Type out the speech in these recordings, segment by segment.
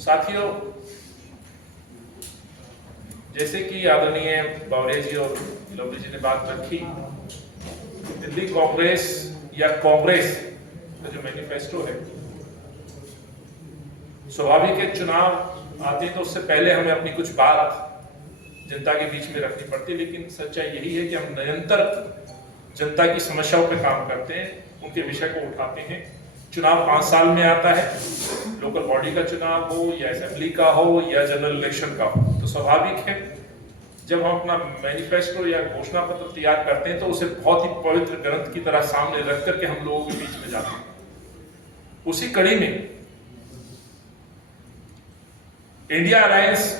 साथियों, जैसे कि आदरणीय बावरिया जी और लवली जी ने बात रखी, दिल्ली कांग्रेस या कांग्रेस का जो मैनिफेस्टो है, स्वाभाविक है चुनाव आते हैं तो उससे पहले हमें अपनी कुछ बात जनता के बीच में रखनी पड़ती है। लेकिन सच्चाई यही है कि हम निरंतर जनता की समस्याओं पर काम करते हैं, उनके विषय को उठाते हैं। चुनाव 5 साल में आता है, लोकल बॉडी का चुनाव हो या असेंबली का हो या जनरल इलेक्शन का हो, तो स्वाभाविक है जब हम अपना मैनिफेस्टो या घोषणा पत्र तैयार करते हैं तो उसे बहुत ही पवित्र ग्रंथ की तरह सामने रख करके हम लोगों के बीच में जाते हैं। उसी कड़ी में इंडिया अलायंस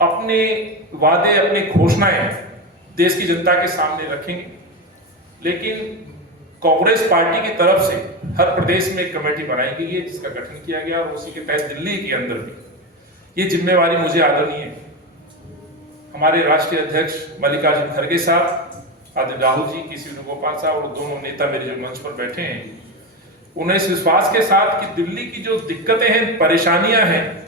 अपने वादे, अपनी घोषणाएं देश की जनता के सामने रखेंगे, लेकिन कांग्रेस पार्टी की तरफ से हर प्रदेश में एक कमेटी बनाई गई है जिसका गठन किया गया और उसी के तहत दिल्ली के अंदर भी ये जिम्मेवारी मुझे आदरणीय हमारे राष्ट्रीय अध्यक्ष मल्लिकार्जुन खड़गे साहब, आदरणीय राहुल जी, के सी वेणुगोपाल साहब और दोनों नेता मेरे जो मंच पर बैठे हैं, उन्हें इस विश्वास के साथ कि दिल्ली की जो दिक्कतें हैं, परेशानियां हैं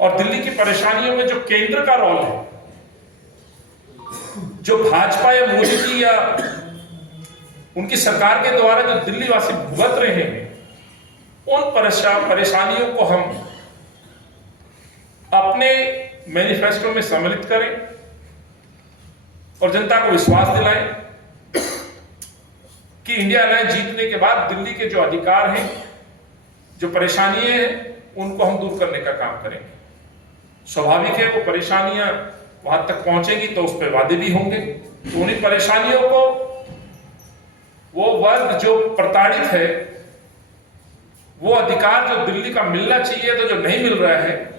और दिल्ली की परेशानियों में जो केंद्र का रोल है, जो भाजपा या मोदी जी या उनकी सरकार के द्वारा जो दिल्ली वासी भुगत रहे हैं, उन परेशानियों को हम अपने मैनिफेस्टो में सम्मिलित करें और जनता को विश्वास दिलाएं कि इंडिया अलायंस जीतने के बाद दिल्ली के जो अधिकार हैं, जो परेशानियां हैं, उनको हम दूर करने का काम करेंगे। स्वाभाविक है वो परेशानियां वहां तक पहुंचेगी तो उस पर वादे भी होंगे, तो उन्हीं परेशानियों को वो वर्ग जो प्रताड़ित है, वो अधिकार जो दिल्ली का मिलना चाहिए तो जो नहीं मिल रहा है,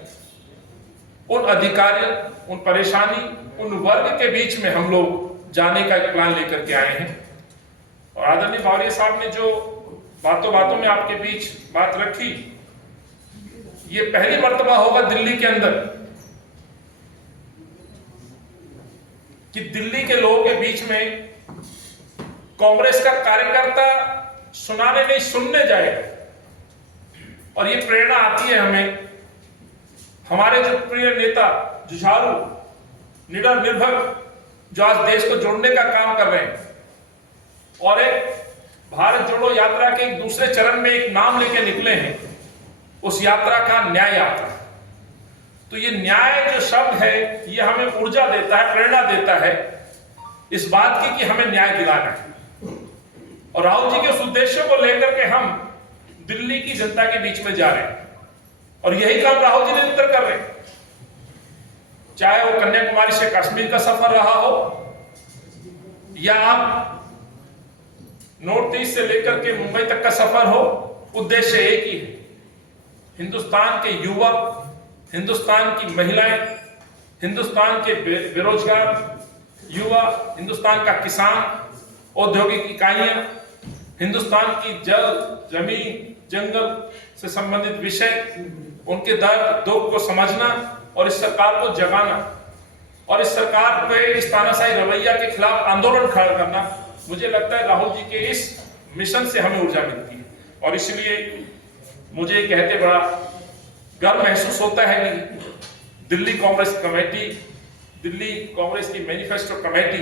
उन अधिकारियों, उन परेशानी, उन वर्ग के बीच में हम लोग जाने का एक प्लान लेकर के आए हैं। और आदरणीय बावरिया साहब ने जो बातों बातों में आपके बीच बात रखी, ये पहली मर्तबा होगा दिल्ली के अंदर कि दिल्ली के लोगों के बीच में कांग्रेस का कार्यकर्ता सुनाने नहीं, सुनने जाएगा। और ये प्रेरणा आती है हमें, हमारे जो प्रिय नेता, जुझारू, निडर, निर्भक, जो आज देश को जोड़ने का काम कर रहे हैं और एक भारत जोड़ो यात्रा के एक दूसरे चरण में एक नाम लेके निकले हैं, उस यात्रा का न्याय यात्रा। तो ये न्याय जो शब्द है, ये हमें ऊर्जा देता है, प्रेरणा देता है इस बात की कि हमें न्याय दिलाना है। और राहुल जी के उस उद्देश्य को लेकर के हम दिल्ली की जनता के बीच में जा रहे हैं और यही काम राहुल जी निरंतर कर रहे हैं। चाहे वो कन्याकुमारी से कश्मीर का सफर रहा हो या आप नॉर्थ ईस्ट से लेकर के मुंबई तक का सफर हो, उद्देश्य एक ही है। हिंदुस्तान के युवक, हिंदुस्तान की महिलाएं, हिंदुस्तान के बेरोजगार युवा, हिंदुस्तान का किसान, औद्योगिक इकाइयां, हिंदुस्तान की जल, जमीन, जंगल से संबंधित विषय, उनके दर्द, दुख को समझना और इस सरकार को जगाना और इस सरकार पे इस तानाशाही रवैया के खिलाफ आंदोलन खड़ा करना, मुझे लगता है राहुल जी के इस मिशन से हमें ऊर्जा मिलती है। और इसलिए मुझे कहते बड़ा गर्व महसूस होता है कि दिल्ली कांग्रेस कमेटी, दिल्ली कांग्रेस की मैनिफेस्टो कमेटी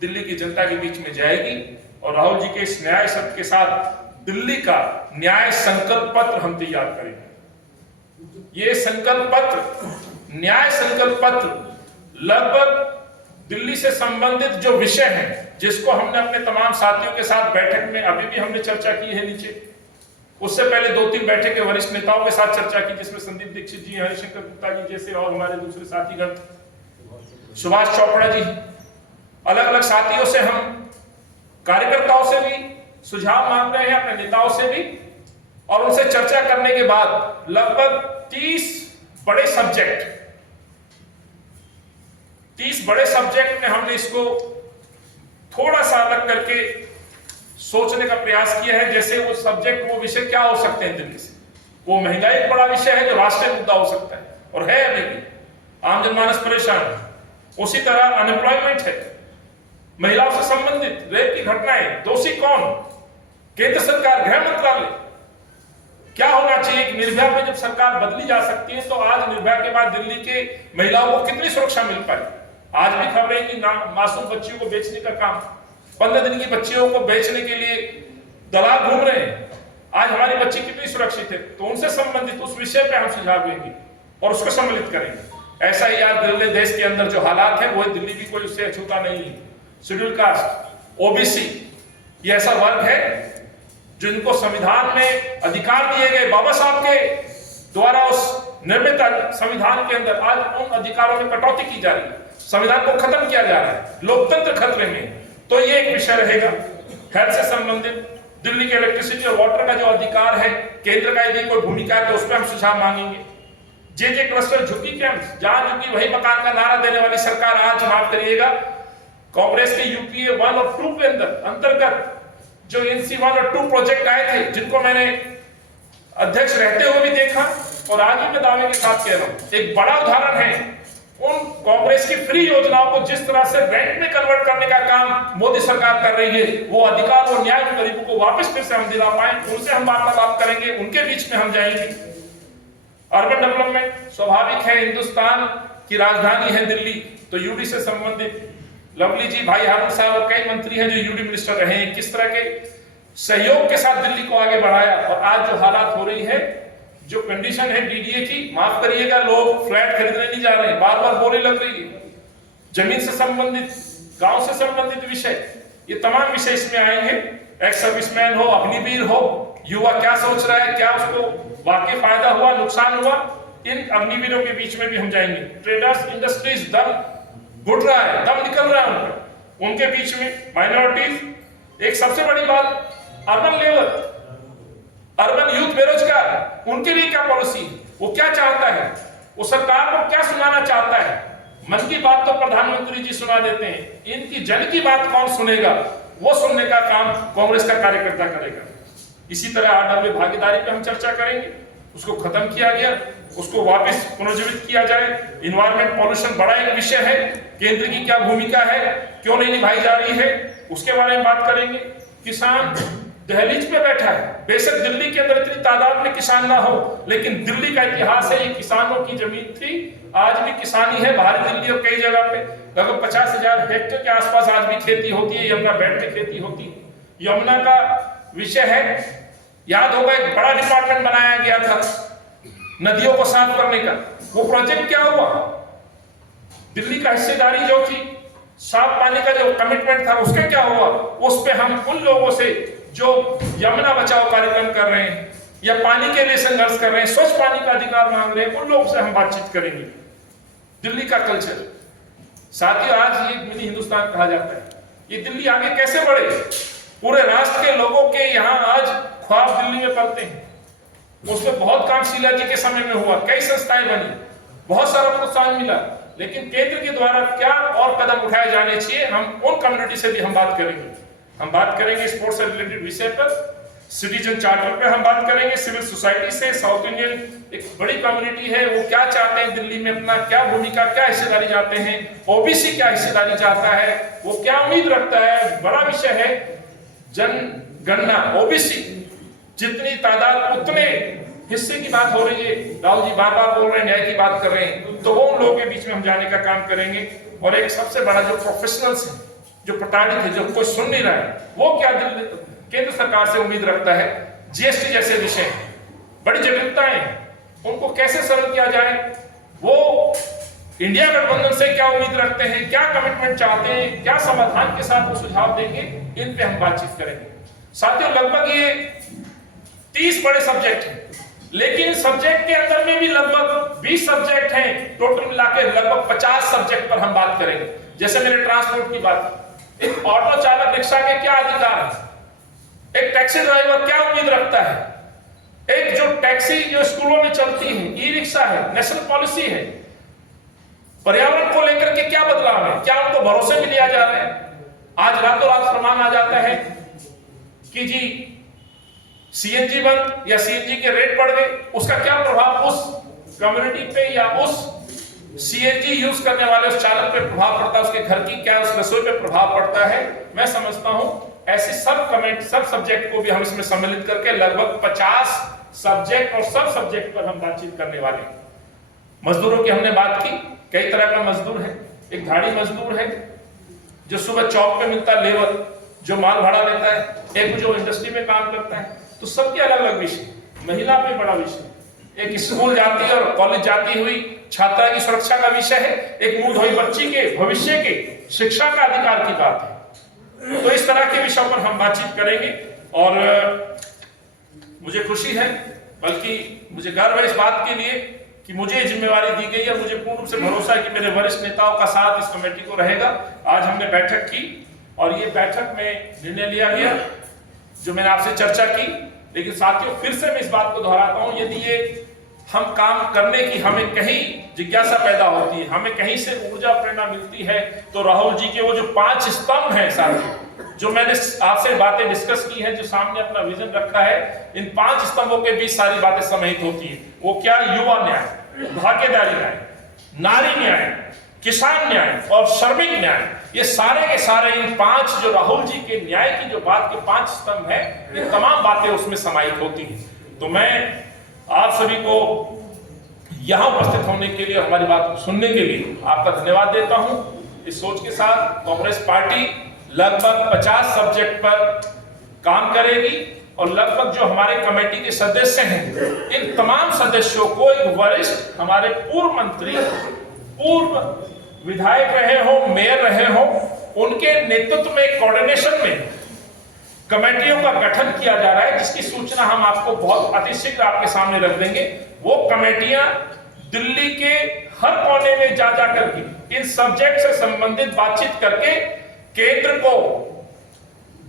दिल्ली की जनता के बीच में जाएगी और राहुल जी के इस न्याय शब्द के साथ दिल्ली का न्याय संकल्प पत्र हम तैयार करेंगे। ये संकल्प पत्र, न्याय संकल्प पत्र लगभग दिल्ली से संबंधित जो विषय हैं, जिसको हमने अपने तमाम साथियों के साथ बैठक में अभी भी हमने चर्चा की है नीचे, उससे पहले 2-3 बैठक के वरिष्ठ नेताओं के साथ चर्चा की, जिसमें संदीप दीक्षित जी, हरिशंकर गुप्ता जी जैसे और हमारे दूसरे साथीगण, सुभाष चोपड़ा जी, अलग अलग साथियों से हम, कार्यकर्ताओं से भी सुझाव मांग रहे हैं, अपने नेताओं से भी, और उनसे चर्चा करने के बाद लगभग 30 बड़े सब्जेक्ट में हमने इसको थोड़ा सा अलग करके सोचने का प्रयास किया है। जैसे वो सब्जेक्ट, वो विषय क्या हो सकते हैं दिल्ली से, वो महंगाई एक बड़ा विषय है जो राष्ट्रीय मुद्दा हो सकता है और है, अभी भी आम जनमानस परेशान है। उसी तरह अनएम्प्लॉयमेंट है, महिलाओं से संबंधित रेप की घटनाएं, दोषी कौन, केंद्र सरकार, गृह मंत्रालय, क्या होना चाहिए कि निर्भया पे जब सरकार बदली जा सकती है, तो आज निर्भया के बाद दिल्ली के महिलाओं को कितनी सुरक्षा मिल पाई। आज भी खबरें कि मासूम बच्चियों को बेचने का काम, 15 दिन की बच्चियों को बेचने के लिए दलाल घूम रहे हैं। आज हमारी बच्ची कितनी सुरक्षित है, तो उनसे संबंधित उस विषय पे हम सुझाव लेंगे और उसको सम्मिलित करेंगे। ऐसा ही आज दिल्ली देश के अंदर जो हालात है, वो दिल्ली भी कोई उससे अछूता नहीं है। शेड्यूल कास्ट, ओबीसी, ये ऐसा वर्ग है जिनको संविधान में अधिकार दिए गए बाबा साहब के द्वारा उस निर्मित संविधान के अंदर, आज उन अधिकारों में कटौती की जा रही है, संविधान को खत्म किया जा रहा है, लोकतंत्र खतरे में। तो ये एक विषय रहेगा। हेल्थ से संबंधित दिल्ली के इलेक्ट्रिसिटी और वाटर का जो अधिकार है, केंद्र का यदि कोई भूमिका है तो उस पर हम सुझाव मांगेंगे। जे क्लस्टर झुग्गी कैंप्स, जहां झुग्गी वही मकान का नारा देने वाली सरकार आज, माफ करिएगा, कांग्रेस के यूपीए 1 और 2 के अंतर्गत जो NC 1 और 2 प्रोजेक्ट आए थे, जिनको मैंने अध्यक्ष रहते हुए भी देखा और आज भी मैं दावे के साथ कह रहा हूं, एक बड़ा उदाहरण है उन कांग्रेस की फ्री योजनाओं को जिस तरह से रेंट में कन्वर्ट करने का काम मोदी सरकार कर रही है। वो अधिकार और न्याय गरीबों को वापस फिर से हम दिला पाए, उनसे हम वार्तालाप करेंगे, उनके बीच में हम जाएंगे। अर्बन डेवलपमेंट, स्वाभाविक है, हिंदुस्तान की राजधानी है दिल्ली, तो यूडी से संबंधित लवली जी, भाई हारून साहब और कई मंत्री हैं जो यूडी मिनिस्टर रहे हैं, किस तरह के सहयोग के साथ दिल्ली को आगे बढ़ाया। और आज जो हालात हो रही है, जो कंडीशन है डीडीए की, माफ करिएगा, लोग फ्लैट खरीदने नहीं जा रहे हैं, बार बार बोली लग रही है। जमीन से संबंधित, गांव से संबंधित विषय, ये तमाम विषय इसमें आएंगे। एक्स सर्विसमैन हो, अग्निवीर हो, युवा क्या सोच रहा है, क्या उसको वाकई फायदा हुआ, नुकसान हुआ, इन अग्निवीरों के बीच में भी हम जाएंगे। ट्रेडर्स, इंडस्ट्रीज, दम घुट रहा है, दम निकल रहा है उनके बीच में। माइनॉरिटीज, एक सबसे बड़ी बात, अर्बन लेवल, अर्बन यूथ बेरोजगार, उनके लिए क्या पॉलिसी है, वो क्या चाहता है, वो सरकार को क्या सुनाना चाहता है। मन की बात तो प्रधानमंत्री जी सुना देते हैं, इनकी जन की बात कौन सुनेगा, वो सुनने का काम कांग्रेस का कार्यकर्ता करेगा। इसी तरह RW भागीदारी पे हम चर्चा करेंगे, उसको खत्म किया गया, उसको वापस पुनर्जीवित किया जाए। इन्वायरमेंट पॉल्यूशन बड़ा एक विषय है, केंद्र की क्या भूमिका है, क्यों नहीं निभाई जा रही है, उसके बारे में बात करेंगे। किसान दहलीज पे बैठा है, बेशक दिल्ली के अंदर इतनी तादाद में किसान ना हो, लेकिन दिल्ली का इतिहास है, ये किसानों की जमीन थी, आज भी किसानी है। बाहर दिल्ली और कई जगह पे लगभग 50,000 हेक्टेयर के आसपास आज भी खेती होती है, यमुना बेल्ट में खेती होती है। यमुना का विषय है, याद होगा एक बड़ा डिपार्टमेंट बनाया गया था नदियों को साफ करने का, वो प्रोजेक्ट क्या हुआ, दिल्ली का हिस्सेदारी जो थी, साफ पानी का जो कमिटमेंट था, उसका क्या हुआ। उस पे हम उन लोगों से जो यमुना बचाओ कार्यक्रम कर रहे हैं या पानी के लिए संघर्ष कर रहे हैं, स्वच्छ पानी का अधिकार मांग रहे हैं, उन लोगों से हम बातचीत करेंगे। दिल्ली का कल्चर, साथियों, आज ये मिनी हिंदुस्तान कहा जाता है, ये दिल्ली आगे कैसे बढ़े। पूरे राष्ट्र के लोगों के यहाँ आज ख्वाब दिल्ली में पलते हैं। उसमें बहुत काम शीला जी के समय में हुआ, कई संस्थाएं बनी, बहुत सारा प्रोत्साहन मिला, लेकिन केंद्र के द्वारा क्या और कदम उठाए जाने चाहिए, हम उन कम्युनिटी से भी हम बात करेंगे। हम बात करेंगे स्पोर्ट्स से रिलेटेड विषय पर, सिटीजन चार्टर पे हम बात करेंगे, सिविल सोसाइटी से, साउथ इंडियन एक बड़ी कम्युनिटी है, वो क्या चाहते हैं दिल्ली में, अपना क्या भूमिका, क्या हिस्सेदारी चाहते हैं, ओबीसी क्या हिस्सेदारी चाहता है, वो क्या उम्मीद रखता है। बड़ा विषय है जनगणना, ओबीसी जितनी तादाद उतने हिस्से की बात हो रही है, राहुल जी बार बार बोल रहे हैं, न्याय की बात कर रहे हैं, तो वो उन लोगों के बीच में हम जाने का काम करेंगे। और एक सबसे बड़ा जो प्रोफेशनल्स है, जो प्रताड़ित है, जो कोई सुन नहीं रहा है, वो क्या केंद्र सरकार से उम्मीद रखता है। जीएसटी जैसे विषय बड़ी जटिलताएं हैं, उनको कैसे सरल किया जाए, वो इंडिया गठबंधन से क्या उम्मीद रखते हैं, क्या कमिटमेंट चाहते हैं, क्या समाधान के साथ वो सुझाव देंगे, इन पे हम बातचीत करेंगे। साथियों, लगभग ये 30 बड़े सब्जेक्ट हैं, लेकिन सब्जेक्ट के अंदर में भी लगभग 20 सब्जेक्ट हैं, टोटल मिला के लगभग 50 सब्जेक्ट पर हम बात करेंगे। जैसे मैंने ट्रांसपोर्ट की बात, एक ऑटो चालक रिक्शा के क्या अधिकार है, एक टैक्सी ड्राइवर क्या उम्मीद रखता है, एक जो टैक्सी जो स्कूलों में चलती है, ई रिक्शा है, नेशनल पॉलिसी है, पर्यावरण को लेकर के क्या बदलाव है, क्या उनको भरोसे में लिया जा रहा है। आज रातों रात प्रमाण आ जाता है कि जी सीएनजी बंद या सीएनजी के रेट बढ़ गए, उसका क्या प्रभाव उस कम्युनिटी पे या उस सीएनजी यूज करने वाले उस चालक पे प्रभाव पड़ता है, उसके घर की क्या उस रसोई पे प्रभाव पड़ता है। मैं समझता हूं ऐसे सब सब्जेक्ट को भी हम इसमें सम्मिलित करके लगभग 50 सब्जेक्ट और सब सब्जेक्ट पर हम बातचीत करने वाले हैं। मजदूरों की हमने बात की, कई तरह का मजदूर है। एक दिहाड़ी मजदूर है जो सुबह चौक पे मिलता है लेबर, जो माल भाड़ा लेता है, एक जो इंडस्ट्री में काम करता है। तो सबके अलग अलग विषय। महिला पे बड़ा विषय, एक स्कूल जाती है और कॉलेज जाती हुई छात्रा की सुरक्षा का विषय है, एक मुंह धोई बच्ची के भविष्य के शिक्षा का अधिकार की बात है। तो इस तरह के विषयों पर हम बातचीत करेंगे और मुझे खुशी है, बल्कि मुझे गर्व है इस बात के लिए कि मुझे जिम्मेवारी दी गई है। मुझे पूर्ण रूप से भरोसा है कि मेरे वरिष्ठ नेताओं का साथ इस कमेटी को रहेगा। आज हमने बैठक की और ये बैठक में निर्णय लिया गया जो मैंने आपसे चर्चा की। लेकिन साथियों, फिर से मैं इस बात को दोहराता हूं, यदि ये हम काम करने की हमें कहीं जिज्ञासा पैदा होती है, हमें कहीं से ऊर्जा प्रेरणा मिलती है, तो राहुल जी के वो जो 5 स्तंभ हैं साथियों, जो मैंने आपसे बातें डिस्कस की हैं, जो सामने अपना विजन रखा है, इन 5 स्तंभों के बीच सारी बातें समाहित होती हैं। वो क्या? युवा न्याय, भागीदारी न्याय, नारी न्याय, किसान न्याय और श्रमिक न्याय। ये सारे के सारे इन 5 जो राहुल जी के न्याय की जो बात के 5 स्तंभ है, ये तमाम बातें उसमें समाहित होती हैं। तो मैं आप सभी को यहां उपस्थित होने के लिए, हमारी बात को सुनने के लिए आपका धन्यवाद देता हूं। इस सोच के साथ कांग्रेस पार्टी लगभग 50 सब्जेक्ट पर काम करेगी और लगभग जो हमारे कमेटी के सदस्य हैं, इन तमाम सदस्यों को एक वरिष्ठ, हमारे पूर्व मंत्री, पूर्व विधायक रहे हो, मेयर रहे हो, उनके नेतृत्व में कोऑर्डिनेशन में कमेटियों का गठन किया जा रहा है, जिसकी सूचना हम आपको बहुत अतिशीघ्र आपके सामने रख देंगे। वो कमेटियां दिल्ली के हर कोने में जा करके इन सब्जेक्ट से संबंधित बातचीत करके केंद्र को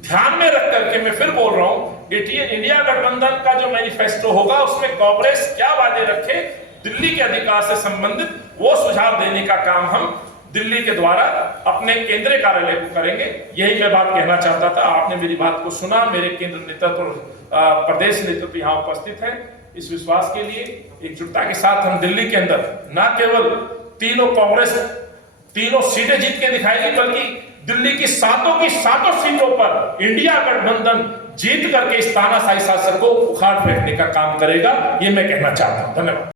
ध्यान में रख करके, मैं फिर बोल रहा हूं, इंडिया गठबंधन का जो मैनिफेस्टो होगा उसमें कांग्रेस क्या वादे रखे दिल्ली के अधिकार से संबंधित, वो सुझाव देने का काम हम दिल्ली के द्वारा अपने केंद्रीय कार्यालय को करेंगे। यही मैं बात कहना चाहता था। आपने मेरी बात को सुना। मेरे केंद्र नेतृत्व, प्रदेश नेतृत्व यहाँ उपस्थित है। इस विश्वास के लिए एकजुटता के साथ हम दिल्ली के अंदर न केवल तीनों कांग्रेस तीनों सीटें जीत के दिखाएगी, बल्कि दिल्ली की सातों सीटों पर इंडिया गठबंधन जीत करके इस तानाशाही शासन को उखाड़ फेंकने का काम करेगा। ये मैं कहना चाहता हूं। धन्यवाद।